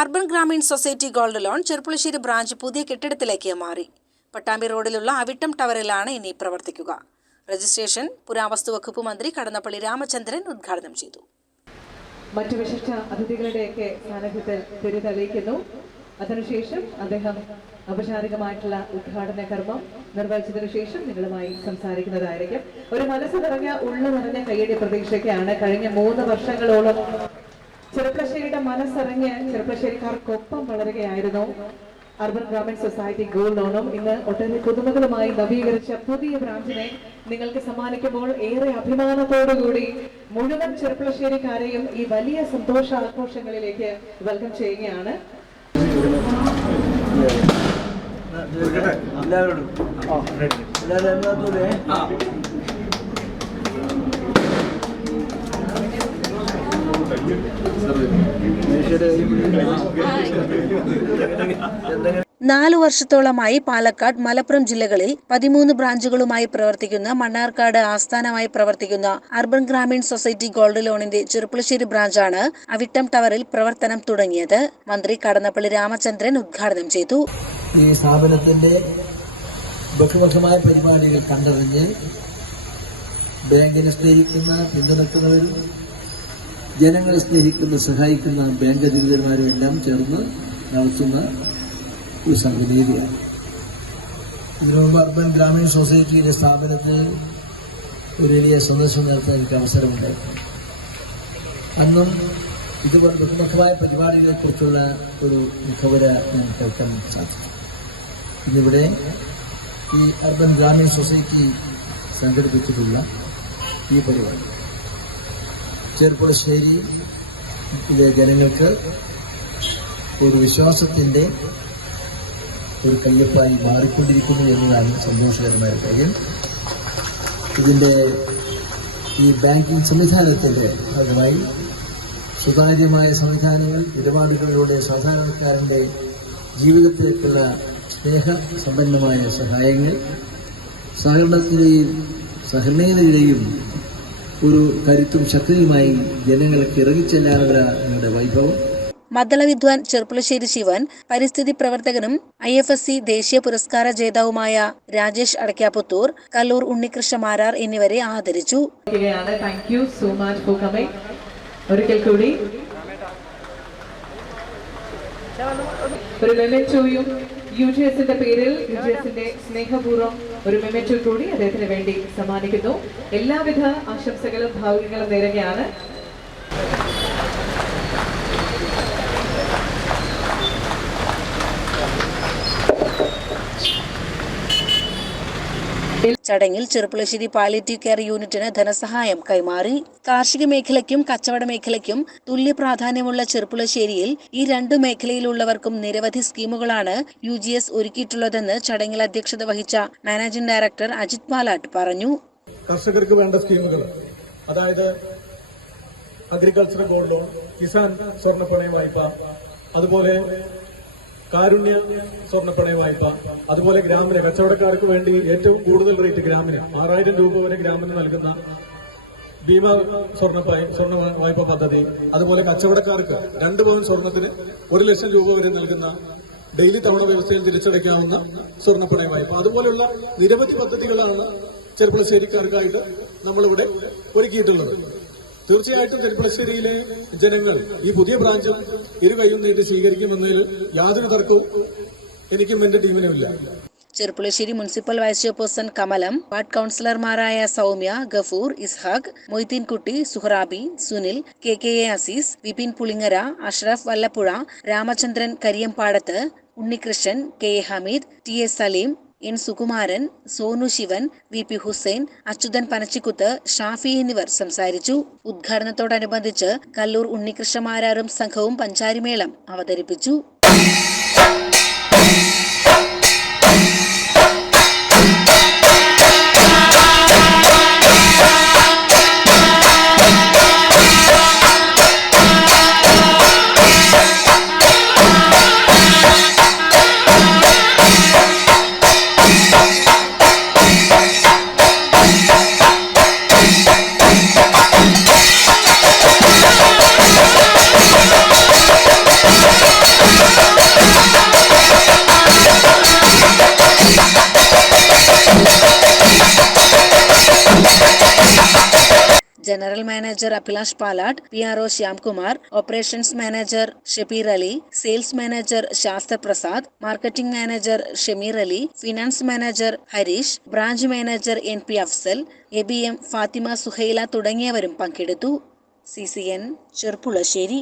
Urban Grameen society gold loan Cherpulassery branch പുതിയ കെട്ടിടത്തിലേക്ക് മാറി. പട്ടാമ്പി റോഡിലുള്ള അവിട്ടം ടവറിലാണ് ഇനി പ്രവർത്തിക്കുക. രജിസ്ട്രേഷൻ പുരാവസ്തു വകുപ്പ് മന്ത്രി കടന്നപ്പള്ളി രാമചന്ദ്രൻ ഉദ്ഘാടനം ചെയ്തു. മറ്റു വിശിഷ്ട അതിഥികളുടെയൊക്കെ സാന്നിധ്യത്തിൽ തിരിതെളിയിക്കുന്നു. അതിനുശേഷം അദ്ദേഹം ഔപചാരികമായിട്ടുള്ള ഉദ്ഘാടന കർമ്മം നിർവഹിച്ചതിനു ശേഷം നിങ്ങളുമായി സംസാരിക്കുന്നതായിരിക്കും. ഒരു മനസ്സ് നിറഞ്ഞ ഉള്ളു നിറഞ്ഞ കയ്യടി പ്രതീക്ഷയ്ക്കാണ് കഴിഞ്ഞ 3 വർഷങ്ങളോളം ചെർപ്പുളശ്ശേരിയുടെ മനസ്സറിഞ്ഞ് ചെർപ്പുളശ്ശേരിക്കാർക്കൊപ്പം വളരുകയായിരുന്നു അർബൻ ഗ്രാമീൺ സൊസൈറ്റി ഗോൾഡ് ലോണും. ഇന്ന് ഒട്ടേറെ പുതുമകളുമായി നവീകരിച്ച പുതിയ ബ്രാഞ്ചിനെ നിങ്ങൾക്ക് സമ്മാനിക്കുമ്പോൾ ഏറെ അഭിമാനത്തോടുകൂടി മുഴുവൻ ചെർപ്പുളശ്ശേരിക്കാരെയും ഈ വലിയ സന്തോഷ ആഘോഷങ്ങളിലേക്ക് വെൽക്കം ചെയ്യുകയാണ്. നാലു വർഷത്തോളമായി പാലക്കാട്, മലപ്പുറം ജില്ലകളിൽ 13 ബ്രാഞ്ചുകളുമായി പ്രവർത്തിക്കുന്ന മണ്ണാർക്കാട് ആസ്ഥാനമായി പ്രവർത്തിക്കുന്ന അർബൻ ഗ്രാമീൺ സൊസൈറ്റി ഗോൾഡ് ലോണിന്റെ ചെർപ്പുളശ്ശേരി ബ്രാഞ്ചാണ് അവിട്ടം ടവറിൽ പ്രവർത്തനം തുടങ്ങിയത്. മന്ത്രി കടന്നപ്പള്ളി രാമചന്ദ്രൻ ഉദ്ഘാടനം ചെയ്തു. ഈ സ്ഥാപനത്തിന്റെ ബഹുമുഖമായ പരിപാടികൾ കണ്ടറിഞ്ഞ് ബാങ്കിനെ സ്നേഹിക്കുന്ന, പിന്തുണക്കുന്നവരും ജനങ്ങളെ സ്നേഹിക്കുന്ന, സഹായിക്കുന്ന ബാങ്ക് അധികൃതന്മാരും എല്ലാം ചേർന്ന് നടത്തുന്ന ഒരു സംഗതിയാണ്. ഇതിനു മുമ്പ് അർബൻ ഗ്രാമീൺ സൊസൈറ്റിയുടെ സ്ഥാപനത്തിൽ ഒരു വലിയ സന്ദർശനം നടത്താൻ എനിക്ക് അവസരമുണ്ടായി. അന്നും ഇതുപോലെ ബഹുമുഖമായ പരിപാടികളെക്കുറിച്ചുള്ള ഒരു മുഖവുര ഞാൻ കേൾക്കാൻ സാധിച്ചു. ഇന്നിവിടെ ഈ അർബൻ ഗ്രാമീൺ സൊസൈറ്റി സംഘടിപ്പിച്ചിട്ടുള്ള ഈ പരിപാടി ചെർപ്പുളശ്ശേരിയിലെ ജനങ്ങൾക്ക് ഒരു വിശ്വാസത്തിന്റെ ഒരു കയ്യൊപ്പായി മാറിക്കൊണ്ടിരിക്കുന്നു എന്നതാണ് സന്തോഷകരമായ കാര്യം. ഇതിന്റെ ഈ ബാങ്കിംഗ് സംവിധാനത്തിന്റെ ഭാഗമായി സുതാര്യമായ സംവിധാനങ്ങൾ, ഇടപാടുകളിലൂടെ സാധാരണക്കാരന്റെ ജീവിതത്തിലേക്കുള്ള സ്നേഹസമ്പന്നമായ സഹായങ്ങൾ, സഹകരണത്തിലെയും ഒരു കരുത്തും ശക്തിയുമായി ജനങ്ങൾക്ക് ഇറങ്ങിച്ചെല്ലാനുള്ള നിങ്ങളുടെ വൈഭവം. മദ്ദള വിദ്വാൻ ചെർപ്പുളശ്ശേരി ശിവൻ, പരിസ്ഥിതി പ്രവർത്തകനും IFSC ദേശീയ പുരസ്കാര ജേതാവുമായ രാജേഷ് അടയ്ക്കാപുത്തൂർ, കല്ലൂർ ഉണ്ണികൃഷ്ണ മാരാർ എന്നിവരെ ആദരിച്ചു. ഒരിക്കൽ കൂടി ഒരു മെമെന്റോയും UGSന്റെ പേരിൽ UGSന്റെ സ്നേഹപൂർവ്വം ഒരു മെമെന്റോ കൂടി അദ്ദേഹത്തിന് വേണ്ടി സമ്മാനിക്കുന്നു. എല്ലാവിധ ആശംസകളും ഭാവുകങ്ങളും നേരുകയാണ്. ചടങ്ങിൽ ചെർപ്പുളശ്ശേരി പാലിയേറ്റീവ് കെയർ യൂണിറ്റിന് ധനസഹായം കൈമാറി. കാർഷിക മേഖലയ്ക്കും കച്ചവട മേഖലയ്ക്കും തുല്യ പ്രാധാന്യമുള്ള ചെർപ്പുളശ്ശേരിയിൽ ഈ 2 മേഖലയിലുള്ളവർക്കും നിരവധി സ്കീമുകളാണ് UGS ഒരുക്കിയിട്ടുള്ളതെന്ന് ചടങ്ങിൽ അധ്യക്ഷത വഹിച്ച മാനേജിംഗ് ഡയറക്ടർ അജിത് പാലാട്ട് പറഞ്ഞു. കർഷകർക്ക് വേണ്ട സ്കീമുകൾ, അതായത് അഗ്രികൾച്ചർ ഗോൾഡ് ലോൺ, കിസാൻ സ്വർണ്ണപ്പണയ വായ്പ, അതുപോലെ കാരുണ്യ സ്വർണ്ണപ്പണയ വായ്പ, അതുപോലെ ഗ്രാമിന് കച്ചവടക്കാർക്ക് വേണ്ടി ഏറ്റവും കൂടുതൽ റേറ്റ് ഗ്രാമിന് 6000 രൂപ വരെ ഗ്രാമിന് നൽകുന്ന ഭീമ സ്വർണ്ണ വായ്പ പദ്ധതി, അതുപോലെ കച്ചവടക്കാർക്ക് 2 പവൻ സ്വർണത്തിന് 1 ലക്ഷം രൂപ വരെ നൽകുന്ന ഡെയിലി തവണ വ്യവസ്ഥയിൽ തിരിച്ചടയ്ക്കാവുന്ന സ്വർണ്ണപ്പണയ വായ്പ, അതുപോലെയുള്ള നിരവധി പദ്ധതികളാണ് ചെർപ്പുളശ്ശേരിക്കാർക്കായിട്ട് നമ്മളിവിടെ ഒരുക്കിയിട്ടുള്ളത്. തീർച്ചയായിട്ടും ചെർപ്പുളശ്ശേരിയിലെ ജനങ്ങൾ ഈ പുതിയ ബ്രാഞ്ചും ഇരുകൈയും നീട്ടി സ്വീകരിക്കുമെന്നതിൽ യാതൊരു തർക്കവും എനിക്കും എന്റെ ടീമിനുമില്ല. Cherpulassery municipal vice chairperson Kamalam, ward കൌൺസിലർമാരായ Soumya, Gafoor, Ishaq, Moideenkutty, Suharabi, Sunil, KKA Azeez, Vipin Pulingara, Ashraf Vallappuzha, Ramachandran Kariyampadath, Unnikrishnan, KA Hameed, TA Saleem, N Sukumaran, Sonu Shivan, VP Hussain, Achuthan Panachikkuth, Shafi എന്നിവർ സംസാരിച്ചു. ഉദ്ഘാടനത്തോടനുബന്ധിച്ച് കല്ലൂർ ഉണ്ണികൃഷ്ണ മാരാറും സംഘവും പഞ്ചാരിമേളം അവതരിപ്പിച്ചു. General manager Abhilash Palatt, PRO Shyamkumar, operations manager Shabeer Ali, sales manager Sasthra Prasad, marketing manager Shameer Ali, finance manager Harish, branch manager NP Afsal, ABM Fathima Suhaila തുടങ്ങിയവരും പങ്കെടുത്തു. CCN ചെർപ്പുളശ്ശേരി.